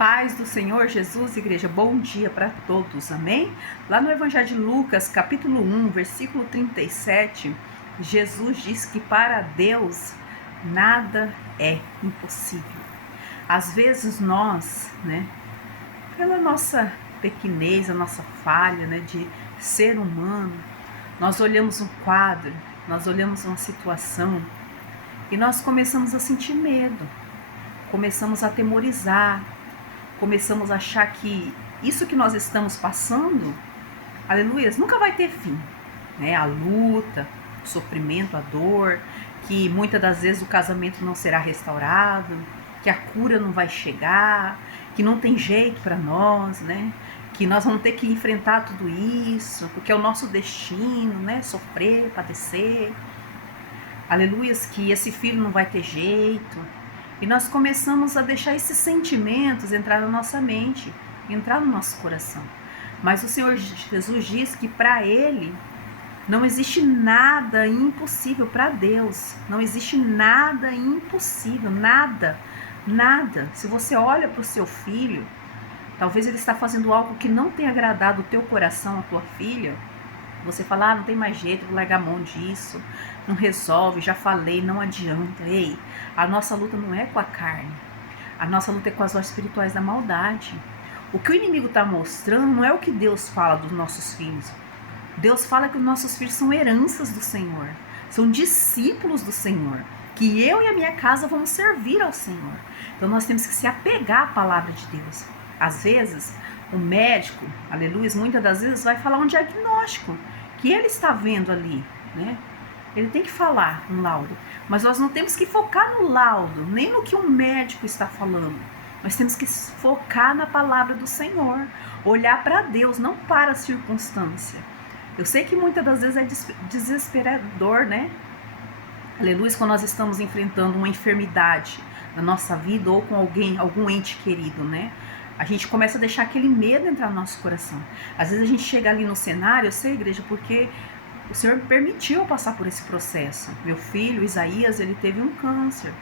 paz do Senhor Jesus, igreja, bom dia para todos, amém? Lá no Evangelho de Lucas, capítulo 1, versículo 37, Jesus diz que para Deus nada é impossível. Às vezes nós, pela nossa pequenez, a nossa falha, de ser humano, nós olhamos um quadro, nós olhamos uma situação e nós começamos a sentir medo, começamos a atemorizar, começamos a achar que isso que nós estamos passando, aleluia, nunca vai ter fim, a luta, o sofrimento, a dor, que muitas das vezes o casamento não será restaurado, que a cura não vai chegar, que não tem jeito para nós, que nós vamos ter que enfrentar tudo isso, porque é o nosso destino, sofrer, padecer, aleluia, que esse filho não vai ter jeito. E nós começamos a deixar esses sentimentos entrar na nossa mente, entrar no nosso coração. Mas o Senhor Jesus diz que para Ele não existe nada impossível para Deus. Não existe nada impossível, nada, nada. Se você olha para o seu filho, talvez ele está fazendo algo que não tenha agradado o teu coração, a tua filha. Você fala, não tem mais jeito, vou largar a mão disso, não resolve, já falei, não adianta. Ei, a nossa luta não é com a carne, a nossa luta é com as obras espirituais da maldade. O que o inimigo está mostrando não é o que Deus fala dos nossos filhos. Deus fala que os nossos filhos são heranças do Senhor, são discípulos do Senhor, que eu e a minha casa vamos servir ao Senhor. Então nós temos que se apegar à palavra de Deus. Às vezes, o médico, aleluia, muitas das vezes vai falar um diagnóstico que ele está vendo ali, Ele tem que falar um laudo, mas nós não temos que focar no laudo, nem no que o médico está falando. Nós temos que focar na palavra do Senhor, olhar para Deus, não para a circunstância. Eu sei que muitas das vezes é desesperador, Aleluia, quando nós estamos enfrentando uma enfermidade na nossa vida ou com alguém, algum ente querido, A gente começa a deixar aquele medo entrar no nosso coração. Às vezes a gente chega ali no cenário, eu sei, igreja, porque o Senhor me permitiu eu passar por esse processo. Meu filho, Isaías, ele teve um câncer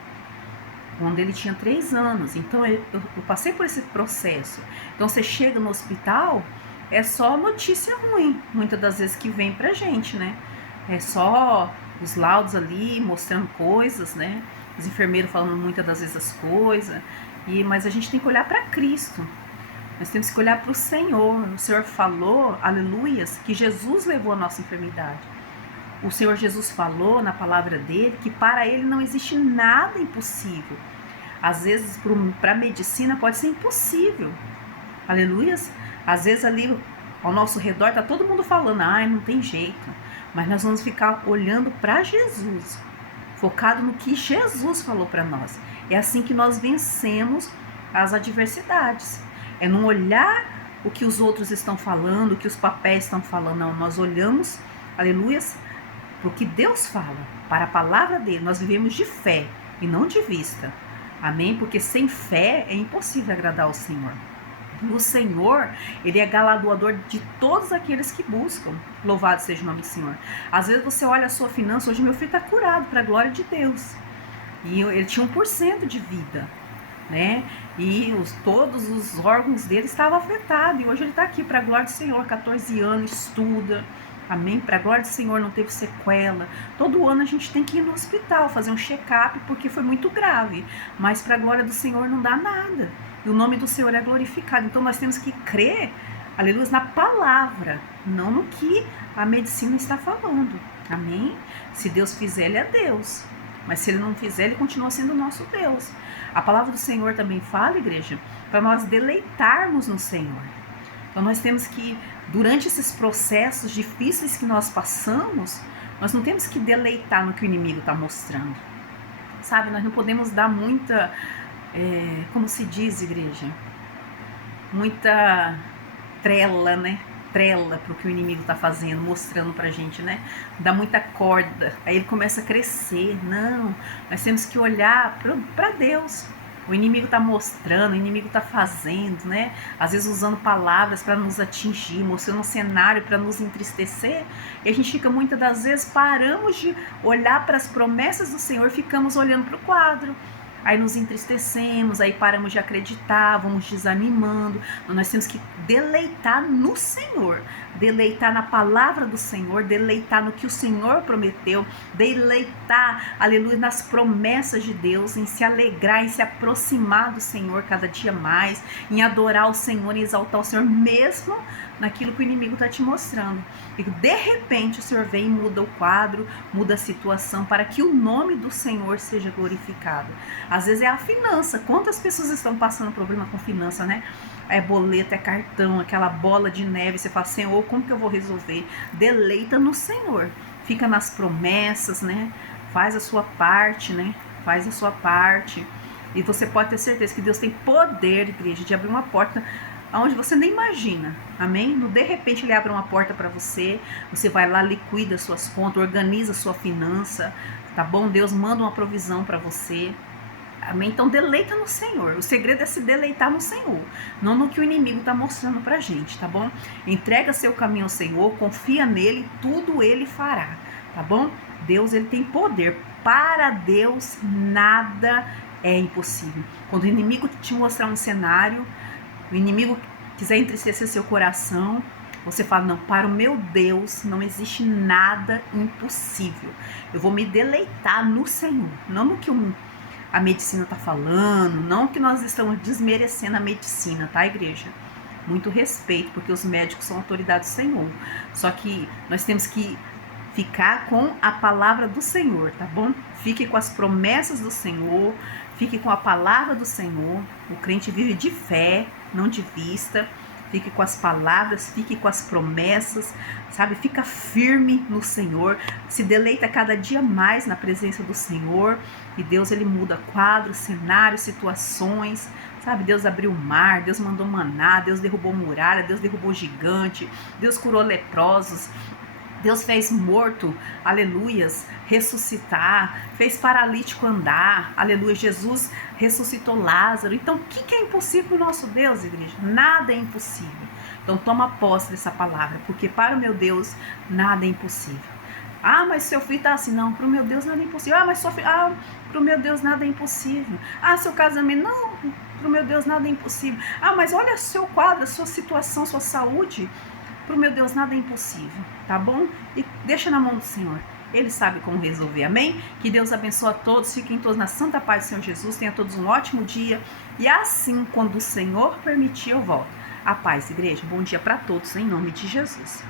quando ele tinha 3 anos. Então eu passei por esse processo. Então você chega no hospital, é só notícia ruim, muitas das vezes que vem pra gente, É só os laudos ali mostrando coisas, Os enfermeiros falando muitas das vezes as coisas. Mas a gente tem que olhar para Cristo. Nós temos que olhar para o Senhor. O Senhor falou, aleluias, que Jesus levou a nossa enfermidade. O Senhor Jesus falou na palavra dele que para ele não existe nada impossível. Às vezes para a medicina pode ser impossível. Aleluias. Às vezes ali ao nosso redor está todo mundo falando, não tem jeito. Mas nós vamos ficar olhando para Jesus, focado no que Jesus falou para nós. É assim que nós vencemos as adversidades. É não olhar o que os outros estão falando, o que os papéis estão falando. Não, nós olhamos, aleluias, para o que Deus fala, para a palavra dele. Nós vivemos de fé e não de vista. Amém? Porque sem fé é impossível agradar ao Senhor. O Senhor, ele é galardoador de todos aqueles que buscam. Louvado seja o nome do Senhor. Às vezes você olha a sua finança, hoje meu filho está curado, para a glória de Deus. E ele tinha 1% de vida, E todos os órgãos dele estavam afetados. E hoje ele está aqui, para a glória do Senhor, 14 anos, estuda. Amém? Para a glória do Senhor, não teve sequela. Todo ano a gente tem que ir no hospital, fazer um check-up, porque foi muito grave. Mas para a glória do Senhor não dá nada. E o nome do Senhor é glorificado. Então nós temos que crer, aleluia, na palavra, não no que a medicina está falando. Amém? Se Deus fizer, ele é Deus. Mas se ele não fizer, ele continua sendo o nosso Deus. A palavra do Senhor também fala, igreja, para nós deleitarmos no Senhor. Então nós temos que, durante esses processos difíceis que nós passamos, nós não temos que deleitar no que o inimigo está mostrando. Sabe, nós não podemos dar muita, como se diz, igreja, muita trela, trela para o que o inimigo está fazendo, mostrando para a gente, dá muita corda, aí ele começa a crescer. Não, nós temos que olhar para Deus. O inimigo está mostrando, o inimigo está fazendo, às vezes usando palavras para nos atingir, mostrando um cenário para nos entristecer, e a gente fica muitas das vezes, paramos de olhar para as promessas do Senhor, ficamos olhando para o quadro. aí nos entristecemos, aí paramos de acreditar, vamos desanimando. Nós temos que deleitar no Senhor, deleitar na palavra do Senhor, deleitar no que o Senhor prometeu, deleitar, aleluia, nas promessas de Deus, em se alegrar, em se aproximar do Senhor cada dia mais, em adorar o Senhor, em exaltar o Senhor, mesmo naquilo que o inimigo está te mostrando. E de repente o Senhor vem e muda o quadro, muda a situação, para que o nome do Senhor seja glorificado. Às vezes é a finança. Quantas pessoas estão passando problema com finança, né? É boleto, é cartão, aquela bola de neve. Você fala, Senhor, como que eu vou resolver? Deleita no Senhor. Fica nas promessas, né? Faz a sua parte, né? Faz a sua parte. E você pode ter certeza que Deus tem poder, igreja, de abrir uma porta onde você nem imagina, amém? De repente ele abre uma porta para você, você vai lá, liquida suas contas, organiza sua finança, tá bom? Deus manda uma provisão para você, amém? Então deleita no Senhor. O segredo é se deleitar no Senhor, não no que o inimigo tá mostrando pra gente, tá bom? Entrega seu caminho ao Senhor, confia nele, tudo ele fará, tá bom? Deus, ele tem poder. Para Deus nada é impossível. Quando o inimigo te mostrar um cenário, o inimigo quiser entristecer seu coração, você fala, não, para o meu Deus não existe nada impossível. Eu vou me deleitar no Senhor, não no que a medicina está falando, não que nós estamos desmerecendo a medicina, tá, igreja? Muito respeito, porque os médicos são autoridades do Senhor. Só que nós temos que ficar com a palavra do Senhor, tá bom? Fique com as promessas do Senhor, fique com a palavra do Senhor. O crente vive de fé, não de vista. Fique com as palavras, fique com as promessas, sabe? Fica firme no Senhor, se deleita cada dia mais na presença do Senhor. E Deus, ele muda quadros, cenários, situações, sabe? Deus abriu o mar, Deus mandou maná, Deus derrubou muralha, Deus derrubou gigante, Deus curou leprosos, Deus fez morto, aleluias, ressuscitar, fez paralítico andar, aleluia, Jesus ressuscitou Lázaro. Então, o que é impossível para o nosso Deus, igreja? Nada é impossível. Então, toma posse dessa palavra, porque para o meu Deus, nada é impossível. Ah, mas seu filho está assim, não, para o meu Deus nada é impossível. Ah, mas sua filha, para o meu Deus nada é impossível. Ah, seu casamento, não, para o meu Deus nada é impossível. Ah, mas olha o seu quadro, a sua situação, sua saúde. Para o meu Deus nada é impossível, tá bom? E deixa na mão do Senhor. Ele sabe como resolver, amém? Que Deus abençoe a todos, fiquem todos na santa paz do Senhor Jesus, tenham todos um ótimo dia. E assim, quando o Senhor permitir, eu volto. A paz, igreja. Bom dia para todos, em nome de Jesus.